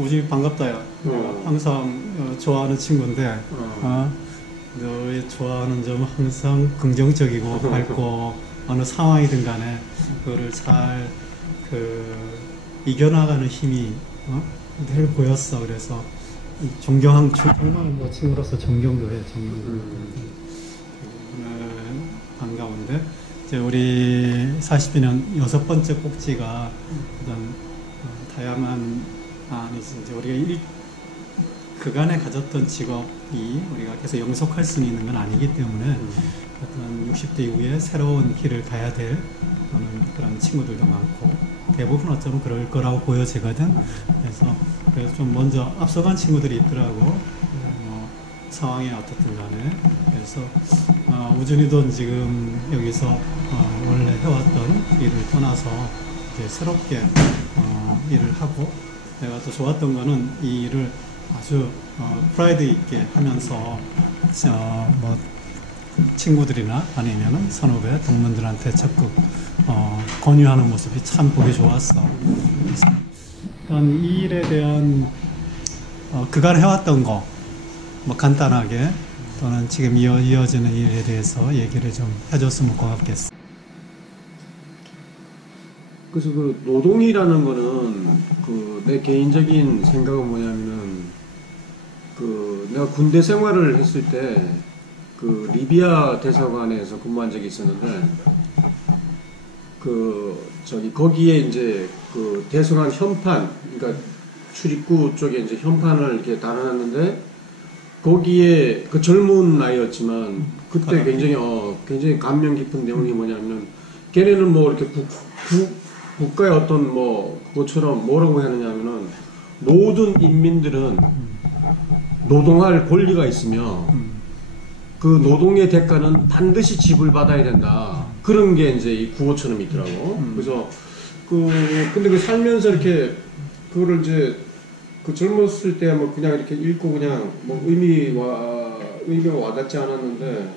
우진이 반갑다, 야. 내가 항상 좋아하는 친구인데, 너의 좋아하는 점은 항상 긍정적이고 밝고, 어느 상황이든 간에, 그거를 잘, 이겨나가는 힘이, 늘 보였어. 그래서, 정말 뭐 친구로서 존경도 해, 존경도. 반가운데, 이제 우리 42년 6번째 꼭지가 어떤 다양한, 이제 우리가 그간에 가졌던 직업이 우리가 계속 영속할 수 있는 건 아니기 때문에 어떤 60대 이후에 새로운 길을 가야 될 그런 친구들도 많고 대부분 어쩌면 그럴 거라고 보여지거든. 그래서 좀 먼저 앞서간 친구들이 있더라고. 상황이 어떻든 간에. 그래서 우준이도 지금 여기서 원래 해왔던 일을 떠나서 이제 새롭게 일을 하고, 내가 또 좋았던 거는 이 일을 아주 프라이드 있게 하면서 뭐 친구들이나 아니면은 선후배 동문들한테 적극 권유하는 모습이 참 보기 좋았어. 그래서 이 일에 대한 그간 해왔던 거 뭐 간단하게 또는 지금 이어지는 일에 대해서 얘기를 좀 해줬으면 고맙겠어. 그래서 그 노동이라는 거는 내 개인적인 생각은 뭐냐면은 내가 군대 생활을 했을 때 리비아 대사관에서 근무한 적이 있었는데 거기에 이제 대사관 현판, 그러니까 출입구 쪽에 이제 현판을 이렇게 달아놨는데 거기에 젊은 나이였지만 그때 굉장히 감명 깊은 내용이 뭐냐면 걔네는 뭐 이렇게 국가의 어떤 그것처럼 뭐라고 하느냐면은 모든 인민들은 노동할 권리가 있으며 그 노동의 대가는 반드시 지불받아야 된다. 그런 게 이제 이 구호처럼 있더라고. 그래서 근데 살면서 이렇게 그거를 이제 젊었을 때 뭐 그냥 이렇게 읽고 그냥 뭐 의미가 와닿지 않았는데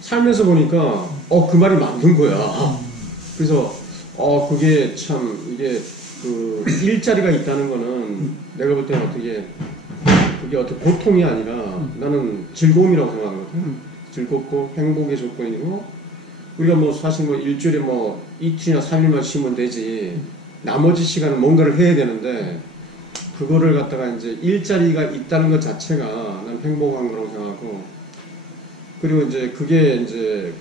살면서 보니까 그 말이 맞는 거야. 그래서 그게 참 이게 일자리가 있다는 거는 내가 볼 때는 그게 어떻게 고통이 아니라 나는 즐거움이라고 생각하거든. 즐겁고 행복의 조건이고, 우리가 뭐 사실 일주일에 이틀이나 3일만 쉬면 되지 나머지 시간은 뭔가를 해야 되는데 그거를 갖다가 이제 일자리가 있다는 것 자체가 난 행복한 거라고 생각하고, 그리고 이제 그게 이제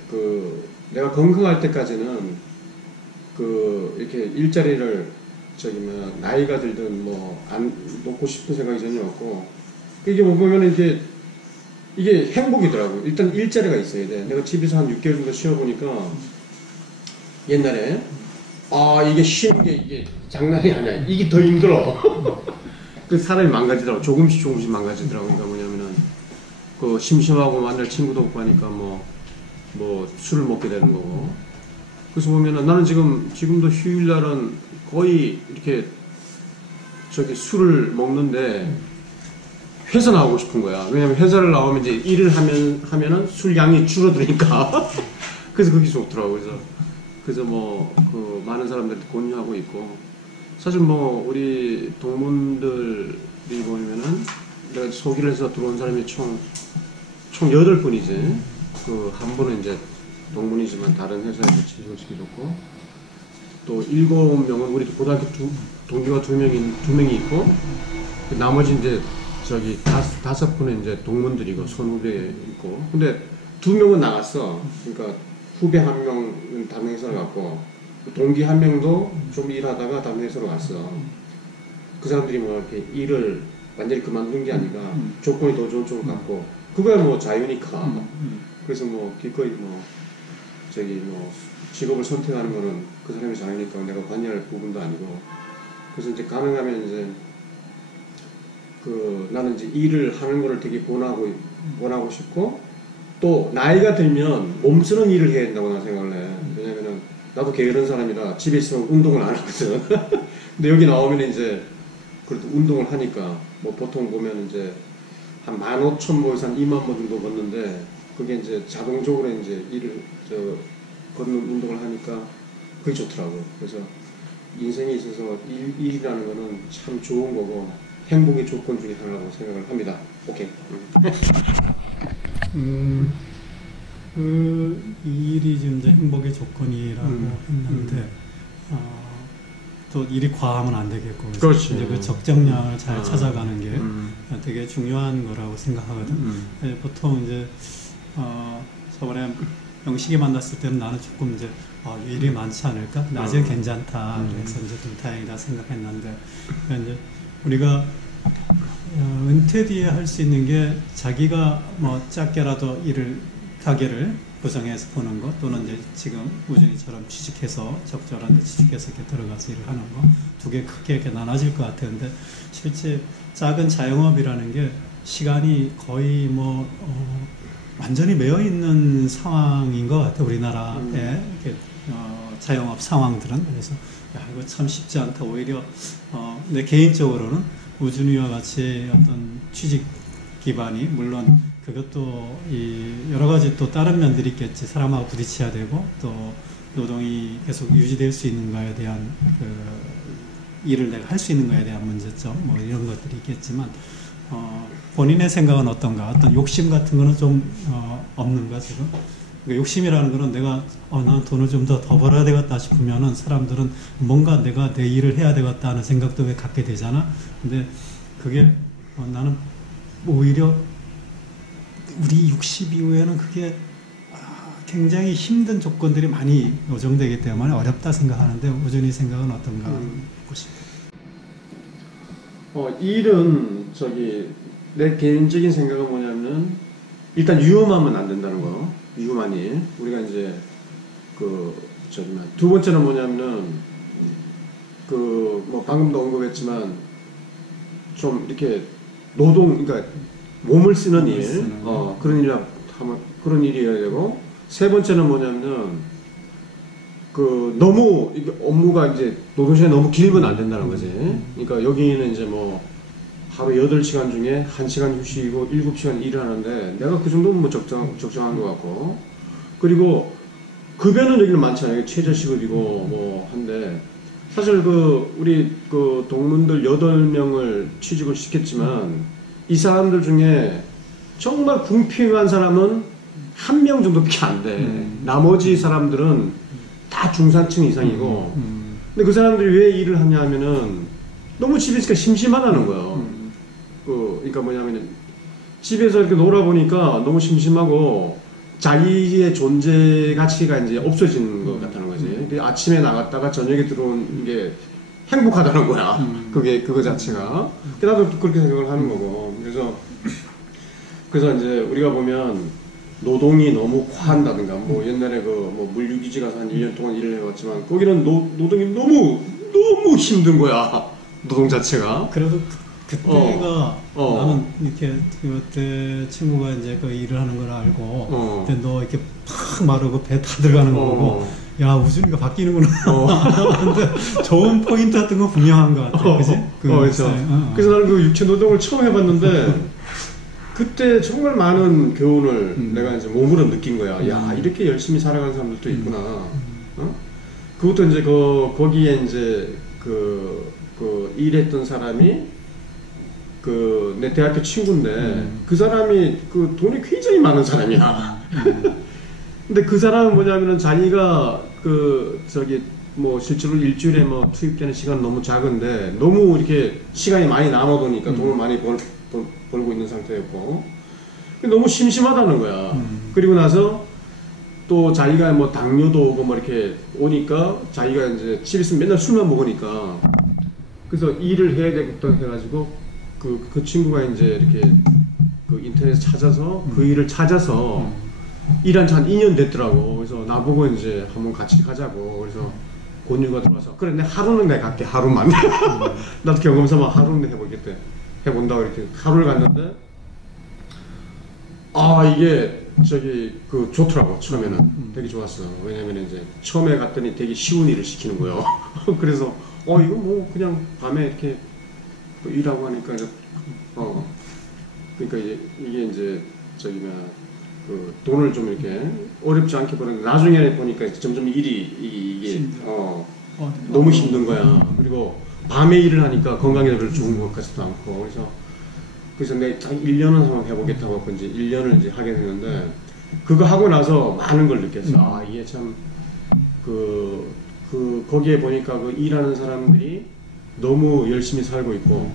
내가 건강할 때까지는 이렇게 일자리를 나이가 들든 안 놓고 싶은 생각이 전혀 없고, 이게 보면 이게 행복이더라고. 일단 일자리가 있어야 돼. 내가 집에서 한 6개월 정도 쉬어보니까 옛날에 이게 쉬는 게 이게 장난이 아니야. 이게 더 힘들어. 그 사람이 망가지더라고. 조금씩 망가지더라고. 그러니까 뭐냐면은 심심하고 만날 친구도 없고 하니까 술을 먹게 되는 거고. 그래서 보면은 나는 지금도 휴일날은 거의 이렇게 술을 먹는데 회사 나오고 싶은 거야. 왜냐면 회사를 나오면 이제 일을 하면은 술 양이 줄어드니까. 그래서 그게 좋더라고. 그래서 많은 사람들한테 권유하고 있고, 사실 우리 동문들이 보면은 내가 소개를 해서 들어온 사람이 총 8분이지. 한 분은 이제 동문이지만 다른 회사에서 취직을 시켜줬고, 또 7명은 우리 고등학교 동기가 2명이 있고, 나머지 이제 5분은 이제 동문들이고 선후배 있고, 근데 2명은 나갔어. 그러니까 후배 1명은 다른 회사를 갔고, 동기 1명도 좀 일하다가 다른 회사로 갔어. 그 사람들이 이렇게 일을 완전히 그만둔 게 아니라 조건이 더 좋은 쪽으로 갔고, 그거야 자유니까. 그래서 기꺼이 직업을 선택하는 거는 그 사람이 자유니까 내가 관여할 부분도 아니고. 그래서 이제 가능하면 이제 나는 이제 일을 하는 거를 되게 권하고 싶고, 또 나이가 들면 몸쓰는 일을 해야 된다고 나 생각을 해. 왜냐면은 나도 게으른 사람이라 집에 있으면 운동을 안 하거든. 근데 여기 나오면 이제 그래도 운동을 하니까 보통 보면 이제 한 15,000보에서 한 2만 보 정도 걷는데, 그게 이제 자동적으로 이제 걷는 운동을 하니까 그게 좋더라고. 그래서 인생에 있어서 일이라는 거는 참 좋은 거고, 행복의 조건 중에 하나라고 생각을 합니다. 오케이. 이 일이 지금 이제 행복의 조건이라고 했는데, 또 일이 과하면 안 되겠고, 그렇지. 이제 그 적정량을 잘 찾아가는 게 되게 중요한 거라고 생각하거든. 보통 이제 저번에 영식이 만났을 때는 나는 조금 이제 일이 많지 않을까? 낮엔 괜찮다. 그래서 이제 좀 다행이다 생각했는데, 그러니까 이제 우리가 은퇴 뒤에 할 수 있는 게 자기가 뭐 작게라도 가게를 구성해서 보는 것, 또는 이제 지금 우준이처럼 취직해서 적절한 데 취직해서 이렇게 들어가서 일을 하는 거, 두 개 크게 이렇게 나눠질 것 같았는데, 실제 작은 자영업이라는 게 시간이 거의 완전히 매여 있는 상황인 것 같아, 우리나라의 이렇게 자영업 상황들은. 그래서 이거 참 쉽지 않다. 오히려 내 개인적으로는 우준이와 같이 어떤 취직 기반이, 물론 그것도 여러 가지 또 다른 면들이 있겠지. 사람하고 부딪혀야 되고, 또 노동이 계속 유지될 수 있는 거에 대한 일을 내가 할 수 있는 거에 대한 문제점, 뭐 이런 것들이 있겠지만, 본인의 생각은 어떤가? 어떤 욕심 같은 거는 좀 없는가 지금? 그러니까 욕심이라는 거는 내가 난 돈을 좀 더 벌어야 되겠다 싶으면은 사람들은 뭔가 내가 내 일을 해야 되겠다 하는 생각도 왜 갖게 되잖아. 근데 그게 나는 오히려 우리 60 이후에는 그게 굉장히 힘든 조건들이 많이 노정되기 때문에 어렵다 생각하는데, 우준이 생각은 어떤가 보고 싶어. 일은 내 개인적인 생각은 뭐냐면, 일단 위험하면 안 된다는 거. 위험한 일. 우리가 이제 두 번째는 뭐냐면은 뭐 방금도 언급했지만 좀 이렇게 그러니까 몸을 쓰는 일, 그런 일이어야 되고, 세 번째는 뭐냐면은 너무 이게 업무가 이제 노동시간이 너무 길면 안 된다는 거지. 그러니까 여기는 이제 뭐 하루 8시간 중에 1시간 휴식이고 7시간 일을 하는데, 내가 그 정도면 뭐 적정한 것 같고, 그리고 급여는 여기는 많잖아요. 최저시급이고 뭐 한데, 사실 우리 동문들 8명을 취직을 시켰지만, 이 사람들 중에 정말 궁핍한 사람은 1명 정도밖에 안 돼. 나머지 사람들은 다 중산층 이상이고, 근데 그 사람들이 왜 일을 하냐 하면은 너무 집에 있으니까 심심하다는 거예요. 그러니까 뭐냐면은 집에서 이렇게 놀아보니까 너무 심심하고 자기의 존재 가치가 이제 없어지는 것 같다는 거지. 아침에 나갔다가 저녁에 들어오는 게 행복하다는 거야. 그거 자체가. 나도 그렇게 생각을 하는 거고. 그래서 이제 우리가 보면 노동이 너무 과한다든가, 뭐 옛날에 뭐 물류기지 가서 한 1년 동안 일을 해봤지만, 거기는 노동이 너무 힘든 거야. 노동 자체가. 그래도 그때가 나는 이렇게 그때 친구가 이제 그 일을 하는 걸 알고, 그때 너 이렇게 팍 마르고 배 다 들어가는 거 보고, 야, 우준이가 바뀌는구나. 근데 좋은 포인트 같은 거 분명한 것 같아. 그지? 그래서 나는 그 육체 노동을 처음 해봤는데, 그때 정말 많은 교훈을 내가 이제 몸으로 느낀 거야. 야, 이렇게 열심히 살아가는 사람들도 있구나. 그것도 이제 거기에 이제 일했던 사람이 내 대학교 친구인데, 그 사람이 돈이 굉장히 많은 사람이야. 근데 그 사람은 뭐냐면은 자기가 뭐 실제로 일주일에 뭐 투입되는 시간 너무 작은데, 너무 이렇게 시간이 많이 남아도니까 돈을 많이 벌고 있는 상태였고, 너무 심심하다는 거야. 그리고 나서 또 자기가 뭐 당뇨도 오고 뭐 이렇게 오니까, 자기가 이제 집에 있으면 맨날 술만 먹으니까, 그래서 일을 해야 되겠다 해가지고 그 친구가 이제 이렇게 인터넷에 찾아서 그 일을 찾아서 일한 지 한 2년 됐더라고. 그래서 나보고 이제 한번 같이 가자고. 그래서 권유가 들어와서, 그래, 하루는 내가 갈게. 하루만. 나도 경험 삼아 하루는 해본다고 이렇게 하루를 갔는데, 이게 좋더라고. 처음에는 되게 좋았어. 왜냐면 이제 처음에 갔더니 되게 쉬운 일을 시키는 거예요. 그래서 이거 뭐 그냥 밤에 이렇게 일하고 하니까 이제 그러니까 이게 이제 돈을 좀 이렇게 어렵지 않게 버는데, 나중에 보니까 점점 일이 이게 너무 힘든 거야. 그리고 밤에 일을 하니까 건강에 별로 좋은 것 같지도 않고 그래서 내가 한 1년은 한번 해보겠다고 하고 이제 1년을 이제 하게 됐는데 그거 하고 나서 많은 걸 느꼈어. 아 이게 참 거기에 보니까 그 일하는 사람들이 너무 열심히 살고 있고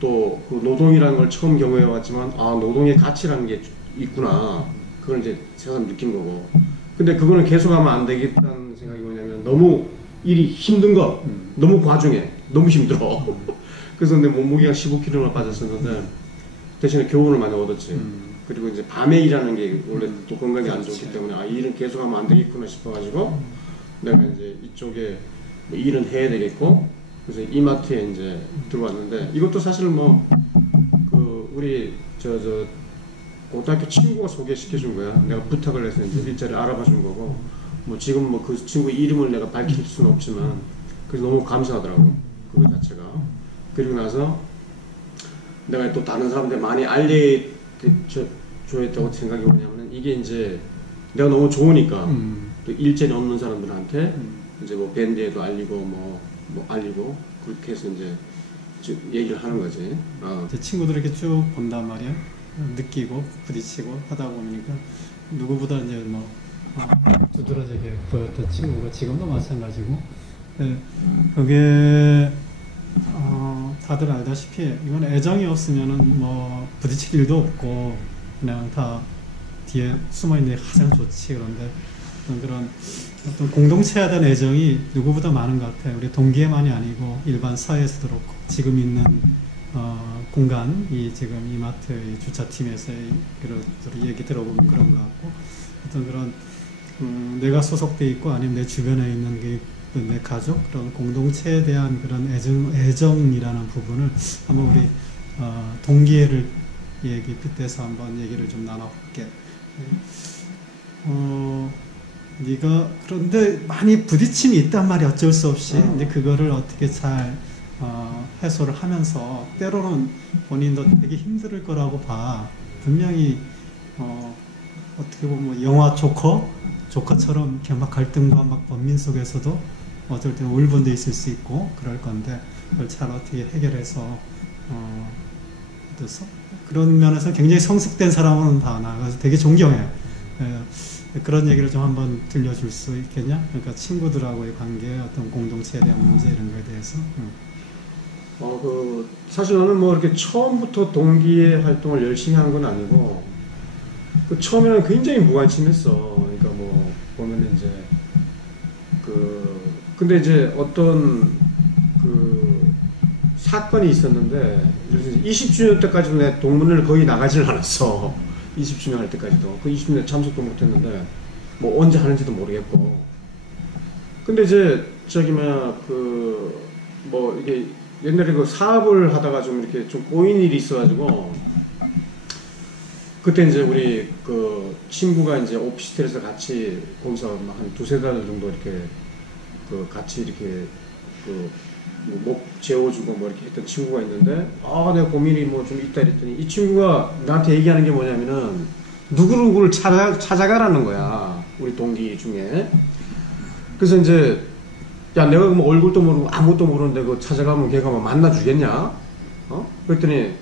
또 그 노동이라는 걸 처음 경험해 봤지만 아 노동의 가치라는 게 있구나 그걸 이제 새삼 느낀 거고 근데 그거는 계속하면 안 되겠다는 생각이 뭐냐면 너무 일이 힘든 거 너무 과중해 너무 힘들어 그래서 내 몸무게가 15kg나 빠졌었는데 대신에 교훈을 많이 얻었지 그리고 이제 밤에 일하는 게 원래 또 건강에 안 좋기 때문에 아 일은 계속하면 안 되겠구나 싶어가지고 내가 이제 이쪽에 뭐 일은 해야 되겠고 그래서 이마트에 이제 들어왔는데 이것도 사실 뭐 우리 고등학교 친구가 소개시켜 준 거야. 내가 부탁을 해서 이제 일자리 알아봐 준 거고 뭐 지금 뭐 그 친구 이름을 내가 밝힐 수는 없지만 그래서 너무 감사하더라고 그거 자체가. 그리고 나서 내가 또 다른 사람들 많이 알려줘야겠다고 생각이 뭐냐면 이게 이제 내가 너무 좋으니까 또 일자리 없는 사람들한테 이제 뭐 밴드에도 알리고 뭐 알리고 그렇게 해서 이제 얘기를 하는 거지. 제 친구들 이렇게 쭉 본단 말이야. 느끼고 부딪히고 하다 보니까 누구보다 이제 뭐 두드러지게 보였던 친구가 지금도 마찬가지고. 그게 다들 알다시피 이건 애정이 없으면은 뭐 부딪힐 일도 없고 그냥 다 뒤에 숨어 있는 게 가장 좋지. 그런데 그런 어떤 공동체에 대한 애정이 누구보다 많은 것 같아요. 우리 동기에만이 아니고 일반 사회에서도 그렇고 지금 있는 공간, 지금 이마트 주차팀에서 그런 얘기 들어보면 그런 것 같고 어떤 그런 내가 소속돼 있고 아니면 내 주변에 있는 내 가족 그런 공동체에 대한 그런 애정이라는 부분을 한번 우리 동기회를 빗대서 한번 얘기를 좀 나눠볼게. 네가 그런데 많이 부딪힘이 있단 말이 어쩔 수 없이 근데 그거를 어떻게 잘 해소를 하면서 때로는 본인도 되게 힘들 거라고 봐. 분명히 어떻게 보면 뭐 영화 조커처럼 이렇게 막 갈등과 막 번민 속에서도 어쩔 때는 울분도 있을 수 있고 그럴 건데 그걸 잘 어떻게 해결해서 그런 면에서 굉장히 성숙된 사람으로는 다 나아가서 되게 존경해. 그런 얘기를 좀 한번 들려줄 수 있겠냐? 그러니까 친구들하고의 관계, 어떤 공동체에 대한 문제 이런 거에 대해서. 사실 나는 뭐 이렇게 처음부터 동기의 활동을 열심히 한 건 아니고, 처음에는 굉장히 무관심했어. 그러니까 뭐, 보면 이제, 근데 이제 어떤 사건이 있었는데, 20주년 때까지도 내 동문회를 거의 나가질 않았어. 20주년 할 때까지도. 그 20주년 참석도 못했는데, 뭐 언제 하는지도 모르겠고. 근데 이제, 이게, 옛날에 사업을 하다가 좀 이렇게 좀 꼬인 일이 있어가지고, 그때 이제 우리 친구가 이제 오피스텔에서 같이 거기서 한 두세 달 정도 이렇게 같이 이렇게 목 재워주고 뭐 이렇게 했던 친구가 있는데, 내가 고민이 뭐 좀 있다 이랬더니 이 친구가 나한테 얘기하는 게 뭐냐면은 누구누구를 찾아가라는 거야. 우리 동기 중에. 그래서 이제 야, 내가 뭐 얼굴도 모르고 아무것도 모르는데 그거 찾아가면 걔가 뭐 만나주겠냐? 그랬더니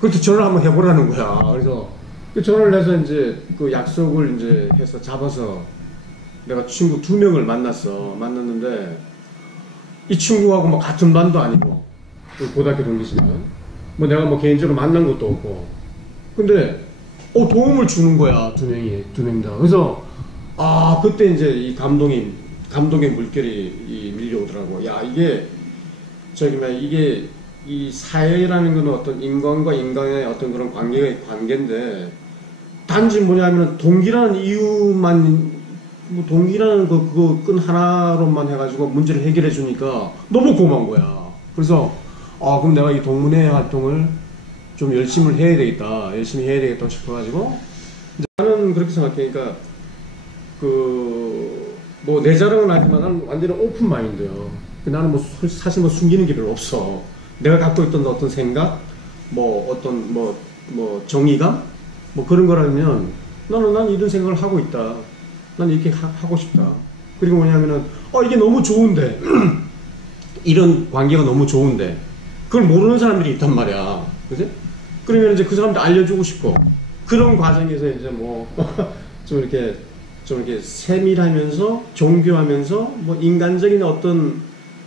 그것도 전화를 한번 해보라는 거야. 그래서 전화를 해서 이제 그 약속을 이제 해서 잡아서 내가 친구 2명을 만났는데 이 친구하고 뭐 같은 반도 아니고 고등학교 동기지만 뭐 내가 뭐 개인적으로 만난 것도 없고 근데 도움을 주는 거야. 두 명 다. 그래서 그때 이제 이 감동의 물결이 밀려오더라고. 야, 이게 이 사회라는 건 어떤 인간과 인간의 어떤 그런 관계인데 단지 뭐냐면 동기라는 이유만 동기라는 그거 끈 하나로만 해가지고 문제를 해결해 주니까 너무 고마운 거야. 그래서 그럼 내가 이 동문회 활동을 좀 열심히 해야 되겠다 싶어가지고 나는 그렇게 생각해. 그러니까 뭐 내 자랑은 아니지만 나는 완전히 오픈 마인드예요. 나는 뭐 사실 뭐 숨기는 게 별로 없어. 내가 갖고 있던 어떤 생각, 뭐 어떤 뭐 정의감, 뭐 그런 거라면 난 이런 생각을 하고 있다. 난 이렇게 하고 싶다. 그리고 뭐냐면은 이게 너무 좋은데 이런 관계가 너무 좋은데 그걸 모르는 사람들이 있단 말이야. 그지? 그러면 이제 그 사람들 알려주고 싶고 그런 과정에서 이제 뭐 좀 이렇게 세밀하면서 종교하면서 뭐 인간적인 어떤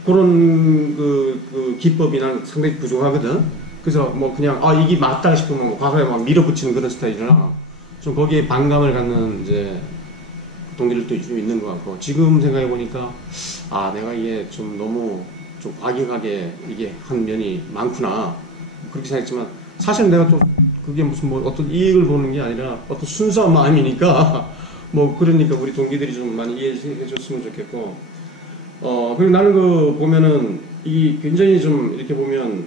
그런 그 기법이나 상당히 부족하거든. 그래서 뭐 그냥 이게 맞다 싶으면 뭐 과거에 막 밀어붙이는 그런 스타일이라 좀 거기에 반감을 갖는 이제 동기들도 좀 있는 것 같고 지금 생각해 보니까 내가 이게 좀 너무 좀 과격하게 이게 한 면이 많구나 그렇게 생각했지만 사실 내가 또 그게 무슨 뭐 어떤 이익을 보는 게 아니라 어떤 순수한 마음이니까 뭐 그러니까 우리 동기들이 좀 많이 이해해 줬으면 좋겠고 그리고 나는 그 보면은 이 굉장히 좀 이렇게 보면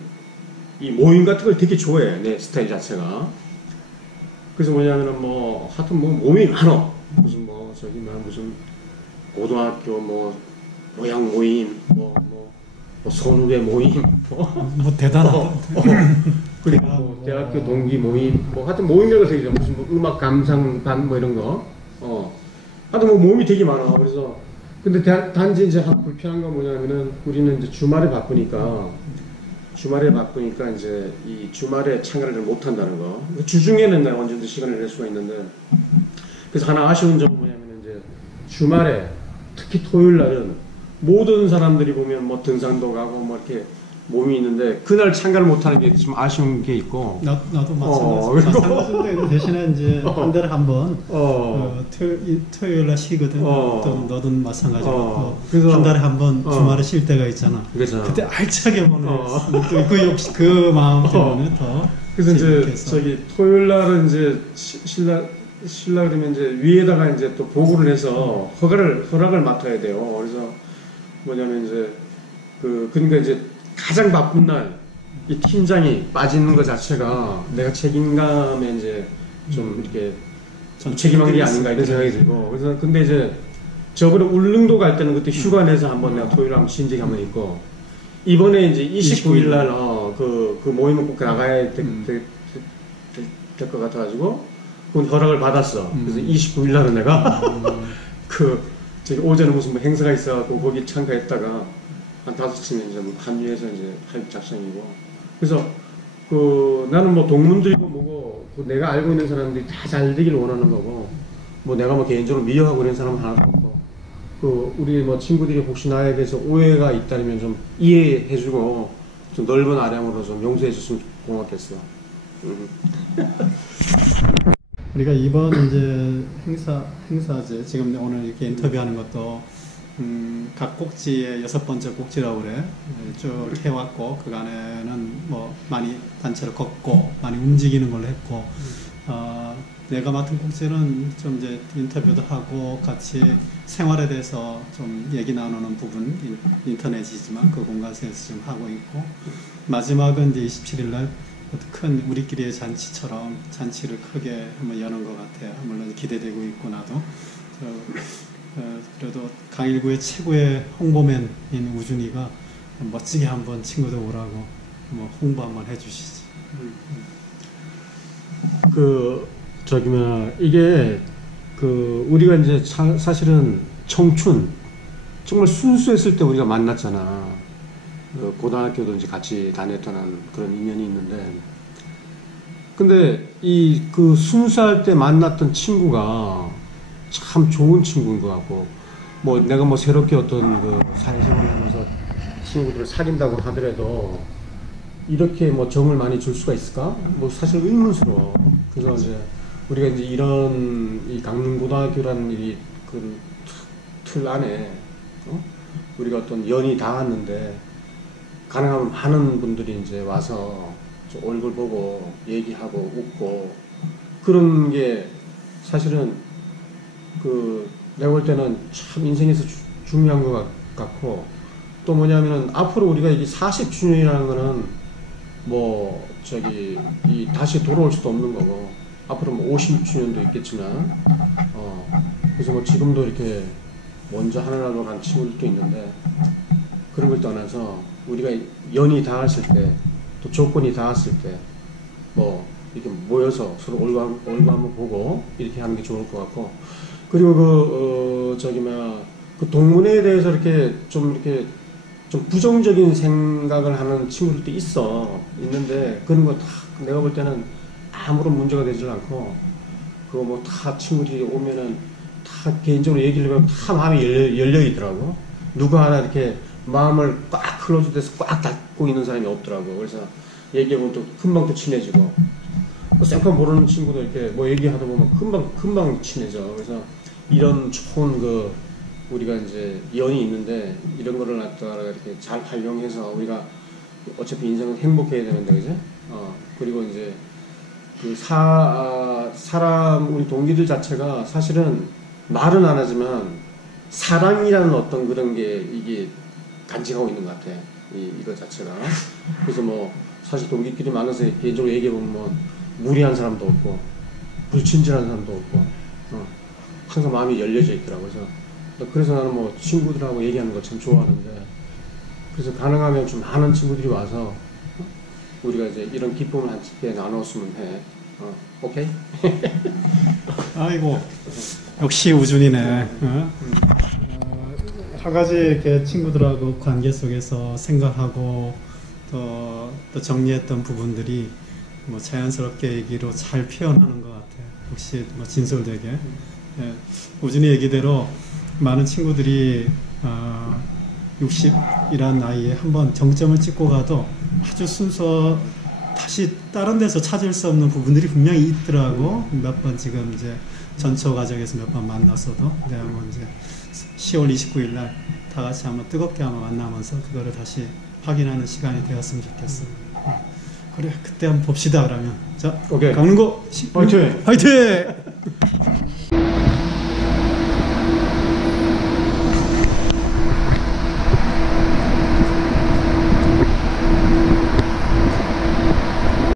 이 모임 같은 걸 되게 좋아해 내 스타일 자체가. 그래서 뭐냐면은 뭐 하여튼 뭐 모임이 많어. 무슨 뭐 저기 막 무슨 고등학교 뭐 모양 모임 뭐 선후배 모임 뭐 대단하다. 그리고 뭐 대학교 동기 모임 뭐 하여튼 모임이라고 되게 무슨 뭐 음악 감상반 뭐 이런 거 하여튼 뭐 모임이 되게 많아. 그래서 근데 단지 이제 한 불편한 건 뭐냐면은 우리는 이제 주말에 바쁘니까 이제 이 주말에 참가를 못 한다는 거. 주중에는 내가 언제든지 시간을 낼 수가 있는데 그래서 하나 아쉬운 점은 뭐냐면 이제 주말에 특히 토요일 날은 모든 사람들이 보면 뭐 등산도 가고 뭐 이렇게 몸이 있는데 그날 참가를 못하는 게 좀 아쉬운 게 있고 나도 마찬가지인데 대신에 이제 한 달에 한 번 토요일 날 쉬거든. 또 너도 마찬가지고 그래서 한 달에 한 번 주말에 쉴 때가 있잖아. 그래서 그때 알차게 보내. 그 역시 그 마음 때문에 더. 그래서 이제 저기 토요일 날은 이제 쉴라 그러면 이제 위에다가 이제 또 보고를 해서 허락을 맡아야 돼요. 그래서 뭐냐면 이제 그러니까 이제 가장 바쁜 날 이 팀장이 빠지는 것 자체가 내가 책임감에 이제 좀 이렇게 책임한 게 아닌가 이런 생각이 들고 그래서 근데 이제 저번에 울릉도 갈 때는 그때 휴가 내서 한번 내가 토요일에 한번 쉰 적이 한번 있고 이번에 이제 29일 날 그 모임을 꼭 나가야 될 것 같아가지고 그 허락을 받았어. 그래서 29일 날은 내가 저기 오전에 무슨 뭐 행사가 있어갖고 거기 참가했다가 한 5시면 이제 뭐 합류해서 이제 하입 작성이고 그래서 나는 뭐 동문들이고 뭐고 내가 알고 있는 사람들이 다 잘 되길 원하는 거고 뭐 내가 뭐 개인적으로 미워하고 그런 사람은 하나도 없고 우리 뭐 친구들이 혹시 나에 대해서 오해가 있다면 좀 이해해주고 좀 넓은 아량으로 좀 용서해줬으면 고맙겠어. 우리가 이번 이제 행사제 지금 오늘 이렇게 인터뷰하는 것도 각 꼭지의 6번째 꼭지라고 그래. 쭉 해왔고 그간에는 뭐 많이 단체로 걷고 많이 움직이는 걸로 했고 내가 맡은 꼭지는 좀 이제 인터뷰도 하고 같이 생활에 대해서 좀 얘기 나누는 부분 인터넷이지만 그 공간에서 좀 하고 있고 마지막은 이제 27일 날 큰 우리끼리의 잔치처럼 잔치를 크게 한번 여는 것 같아요. 물론 기대되고 있고 나도 그래도 강일구의 최고의 홍보맨인 우준이가 멋지게 한번 친구들 오라고 뭐 홍보 한번 해주시지. 이게 우리가 이제 사실은 청춘 정말 순수했을 때 우리가 만났잖아. 고등학교도 이제 같이 다녔던 그런 인연이 있는데 근데 순수할 때 만났던 친구가 참 좋은 친구인 것 같고 뭐 내가 뭐 새롭게 어떤 사회생활을 하면서 친구들을 사귄다고 하더라도 이렇게 뭐 정을 많이 줄 수가 있을까? 뭐 사실 의문스러워. 그래서 이제 우리가 이제 이런 이 강릉고등학교라는 이 틀 안에 우리가 어떤 연이 닿았는데 가능하면 많은 분들이 이제 와서 얼굴 보고 얘기하고 웃고 그런 게 사실은 내가 볼 때는 참 인생에서 중요한 것 같고 또 뭐냐면은 앞으로 우리가 이게 40주년이라는 거는 뭐 다시 돌아올 수도 없는 거고 앞으로 뭐 50주년도 있겠지만 그래서 뭐 지금도 이렇게 먼저 하늘나라로 간 친구들도 있는데 그런 걸 떠나서 우리가 연이 닿았을 때 또 조건이 닿았을 때 뭐 이렇게 모여서 서로 얼굴 한번 보고 이렇게 하는 게 좋을 것 같고 그리고 그 동문회에 대해서 이렇게 좀 좀 부정적인 생각을 하는 친구들도 있는데 그런 거 다 내가 볼 때는 아무런 문제가 되질 않고 그거 뭐 다 친구들이 오면은 다 개인적으로 얘기를 하면 다 마음이 열려 있더라고. 누가 하나 이렇게 마음을 꽉 클로즈돼서 꽉 닫고 있는 사람이 없더라고. 그래서 얘기하면 또 금방 또 친해지고 생판 모르는 친구도 이렇게 뭐 얘기하다 보면 금방 친해져. 그래서 이런 좋은 그 우리가 이제 연이 있는데 이런 거를 갖다가 이렇게 잘 활용해서 우리가 어차피 인생은 행복해야 되는데 그지? 그리고 이제 그 사람 우리 동기들 자체가 사실은 말은 안 하지만 사랑이라는 어떤 그런 게 이게 간직하고 있는 것 같아. 이거 자체가. 그래서 뭐 사실 동기끼리 만나서 개인적으로 얘기해보면 뭐 무리한 사람도 없고 불친절한 사람도 없고 항상 마음이 열려져 있더라고. 그래서 나는 뭐 친구들하고 얘기하는 거 참 좋아하는데 그래서 가능하면 좀 많은 친구들이 와서 우리가 이제 이런 기쁨을 함께 나눴으면 해. 오케이? 아이고 역시 우준이네. 한 가지 이렇게 친구들하고 관계 속에서 생각하고 또 정리했던 부분들이 뭐 자연스럽게 얘기로 잘 표현하는 것 같아. 역시 뭐 진솔되게. 예, 우준이 얘기대로 많은 친구들이 60이란 나이에 한번 정점을 찍고 가도 아주 순서 다시 다른 데서 찾을 수 없는 부분들이 분명히 있더라고. 몇 번 지금 이제 전처 과정에서 몇 번 만났어도 내가 뭐 이제 10월 29일 날 다 같이 한번 뜨겁게 한번 만나면서 그거를 다시 확인하는 시간이 되었으면 좋겠어. 그래 그때 한번 봅시다 그러면. 자, 오케이. 강릉고 화이팅! 화이팅!